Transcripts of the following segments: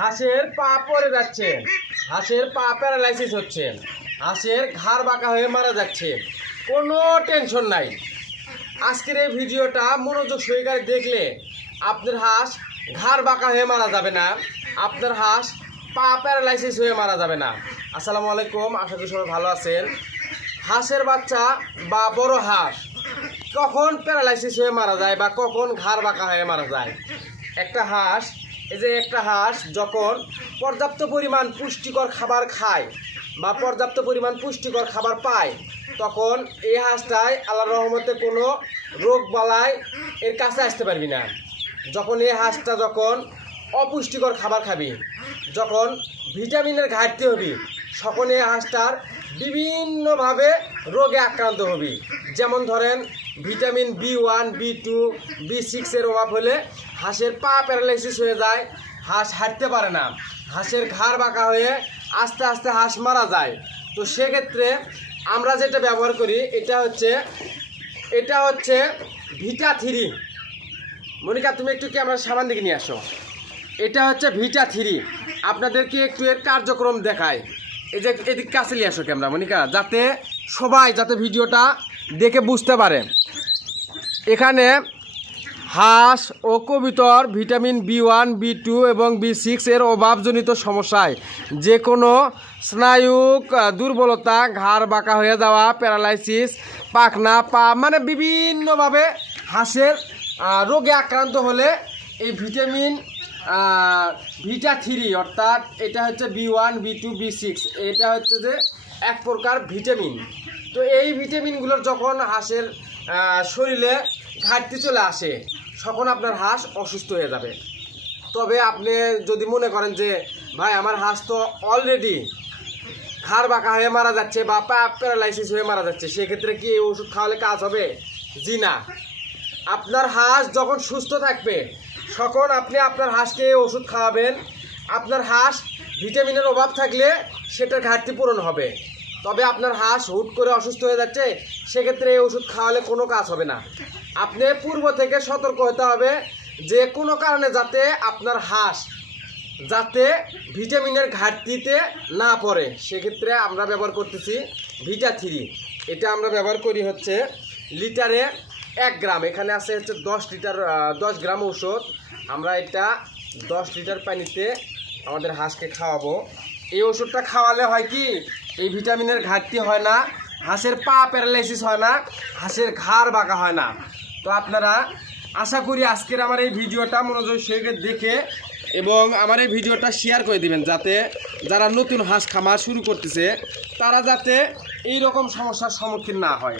হাঁসের পা পড়ে যাচ্ছে, হাঁসের পা প্যারালাইসিস হচ্ছে, হাঁসের ঘাড় বাঁকা হয়ে মারা যাচ্ছে, কোনো টেনশন নাই। আজকের এই ভিডিওটা মনোযোগ সহকারে দেখলে আপনার হাঁস ঘাড় বাঁকা হয়ে মারা যাবে না, আপনার হাঁস পা প্যারালাইসিস হয়ে মারা যাবে না। আসসালামু আলাইকুম, আশা করি সবাই ভালো আছেন। হাঁসের বাচ্চা বা বড় হাঁস কখন প্যারালাইসিস হয়ে মারা যায় বা কখন ঘাড় বাঁকা হয়ে মারা যায়? একটা হাঁস, এই যে একটা হাঁস যখন পর্যাপ্ত পরিমাণ পুষ্টিকর খাবার খায় বা পর্যাপ্ত পরিমাণ পুষ্টিকর খাবার পায়, তখন এই হাঁসটায় আল্লাহর রহমতে কোনো রোগ বালাই এর কাছে আসতে পারবি না। যখন এই হাঁসটা যখন অপুষ্টিকর খাবার খাবি, যখন ভিটামিনের ঘাটতি হবি, তখন এই হাঁসটার বিভিন্নভাবে রোগে আক্রান্ত হবি। যেমন ধরেন ভিটামিন B1, B2, B6 এর অভাব হলে হাঁসের পা প্যারালাইসিস হয়ে যায়, হাঁস হাঁটতে পারে না, হাঁসের ঘাড় বাঁকা হয়ে আস্তে আস্তে হাঁস মারা যায়। তো সেক্ষেত্রে আমরা যেটা ব্যবহার করি এটা হচ্ছে ভিটা3। মনিকা, তুমি একটু ক্যামেরার সামনে দিকে নিয়ে আসো। এটা হচ্ছে ভিটা3। আপনাদেরকে একটু এর কার্যক্রম দেখায়। এই যে এদিক কাছে নিয়ে আসো ক্যামেরা মনিকা, যাতে সবাই ভিডিওটা দেখে বুঝতে পারে। এখানে হাঁস ও কবুতর ভিটামিন B1, B2 এবং B6 এর অভাবজনিত সমস্যায় যে কোনো স্নায়ু দুর্বলতা, ঘাড় বাঁকা হয়ে যাওয়া, প্যারালাইসিস, পাখনা, পা মানে বিভিন্নভাবে হাঁসের রোগে আক্রান্ত হলে এই ভিটামিন ভিটা3 অর্থাৎ এটা হচ্ছে B1, B2, B6, এটা হচ্ছে যে এক প্রকার ভিটামিন। তো এই ভিটামিনগুলোর যখন হাঁসের শরীরে ঘাটতি চলে আসে, তখন আপনার হাঁস অসুস্থ হয়ে যাবে। তবে আপনি যদি মনে করেন যে ভাই আমার হাঁস তো অলরেডি ঘাড় বাঁকা হয়ে মারা যাচ্ছে বা পা প্যারালাইসিস হয়ে মারা যাচ্ছে, সেক্ষেত্রে কি এই ওষুধ খাওয়ালে কাজ হবে? জি না। আপনার হাঁস যখন সুস্থ থাকবে তখন আপনি আপনার হাঁসকে ওষুধ খাওয়াবেন। আপনার হাঁস ভিটামিনের অভাব থাকলে সেটার ঘাটতি পূরণ হবে। তবে আপনার হাঁস হুট করে অসুস্থ হয়ে যাচ্ছে, সেক্ষেত্রে এই ওষুধ খাওয়ালে কোনো কাজ হবে না। আপনি পূর্ব থেকে সতর্ক হতে হবে যে কোনো কারণে যাতে আপনার হাঁস যাতে ভিটামিনের ঘাটতিতে না পড়ে। সেক্ষেত্রে আমরা ব্যবহার করতেছি ভিটা3। এটা আমরা ব্যবহার করি হচ্ছে লিটারে 1 গ্রাম। এখানে আছে হচ্ছে 10 গ্রাম ঔষধ। আমরা এটা 10 লিটার পানিতে আমাদের হাঁসকে খাওয়াবো। এই ওষুধটা খাওয়ালে হয় কি, এই ভিটামিনের ঘাটতি হয় না, হাঁসের পা প্যারালাইসিস হয় না, হাঁসের ঘাড় বাঁকা হয় না। তো আপনারা আশা করি আজকের আমার এই ভিডিওটা মনোযোগ সহকারে দেখে এবং আমার এই ভিডিওটা শেয়ার করে দিবেন, যাতে যারা নতুন হাঁস খামার শুরু করতেছে তারা যাতে এই রকম সমস্যার সম্মুখীন না হয়।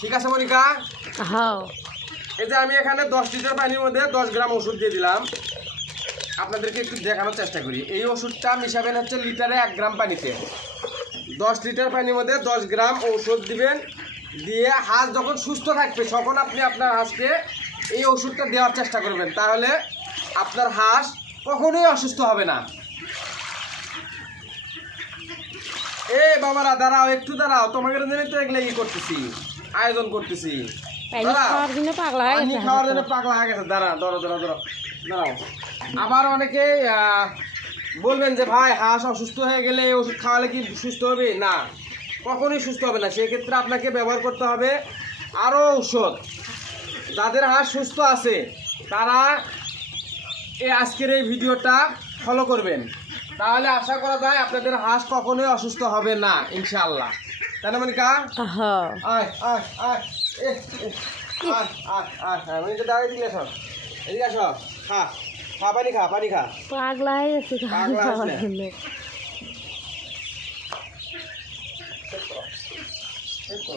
ঠিক আছে মনিকা? হ্যাঁ। এই যে আমি এখানে 10 লিটার পানির মধ্যে 10 গ্রাম ওষুধ দিয়ে দিলাম। আপনাদেরকে একটু দেখানোর চেষ্টা করি। এই ওষুধটা মিশাবেন হচ্ছে লিটারে 1 গ্রাম পানিতে। 10 লিটার পানির মধ্যে 10 গ্রাম ঔষধ দিবেন। দিয়ে হাঁস যখন সুস্থ থাকবে তখন আপনি আপনার হাঁসকে এই ওষুধটা দেওয়ার চেষ্টা করবেন, তাহলে আপনার হাঁস কখনোই অসুস্থ হবে না। এ বাবারা দাঁড়াও, একটু দাঁড়াও, তোমাদের জন্য তো এগুলো করতেছি, আয়োজন করতেছি। খাওয়ার জন্য পাগলা হয়ে গেছে। দাঁড়াও। আবার অনেকে বলবেন যে ভাই হাঁস অসুস্থ হয়ে গেলে এই ওষুধ খাওয়ালে কি সুস্থ হবে? না, কখনোই সুস্থ হবে না। সেক্ষেত্রে আপনাকে ব্যবহার করতে হবে আরও ঔষধ। যাদের হাঁস সুস্থ আছে তারা আজকের এই ভিডিওটা ফলো করবেন, তাহলে আশা করা যায় আপনাদের হাঁস কখনোই অসুস্থ হবে না ইনশাআল্লাহ। তাই না মনিকা? পানি খা। পাগলা হয়ে গেছে খাওয়ার জন্য। ঠিক তো?